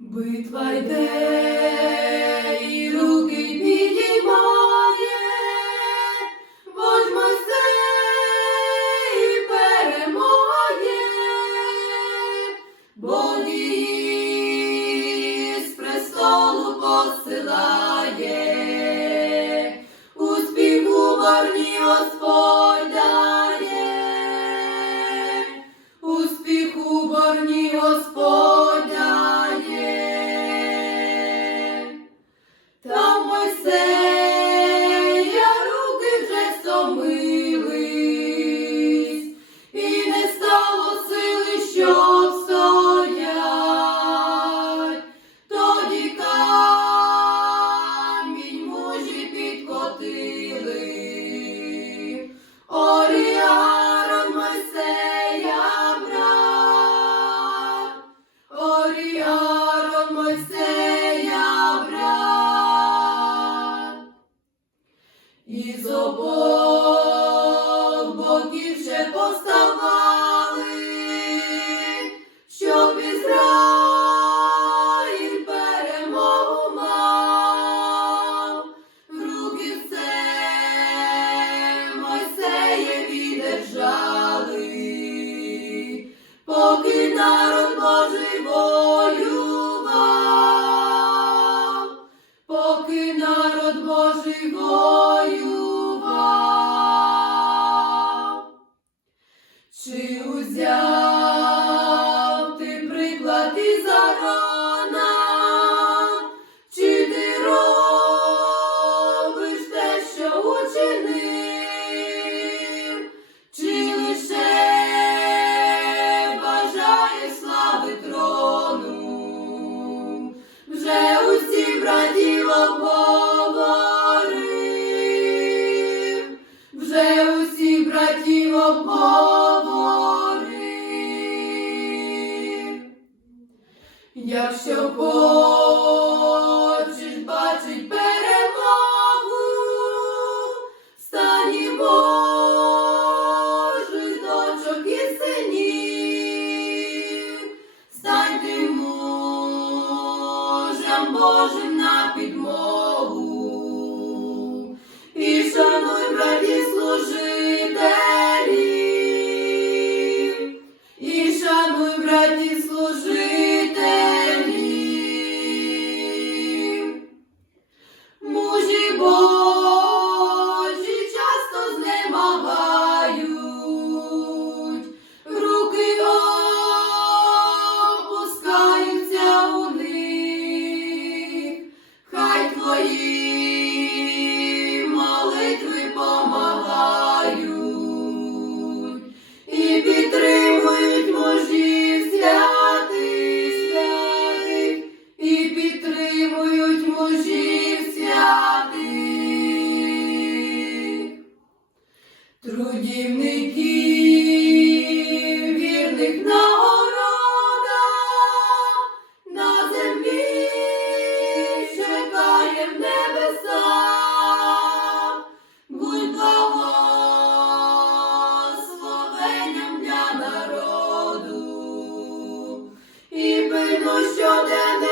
Битва йде, і руки підіймає, Воль і перемоє, бо її з престолу посилає, успіху варні горні Господь. І з обох боків ще поставав. zara Якщо хочеш бачить перемогу, стані Божий дочок і синів, стань ти мужем Божим. Пануй, браті, служите. щоденне.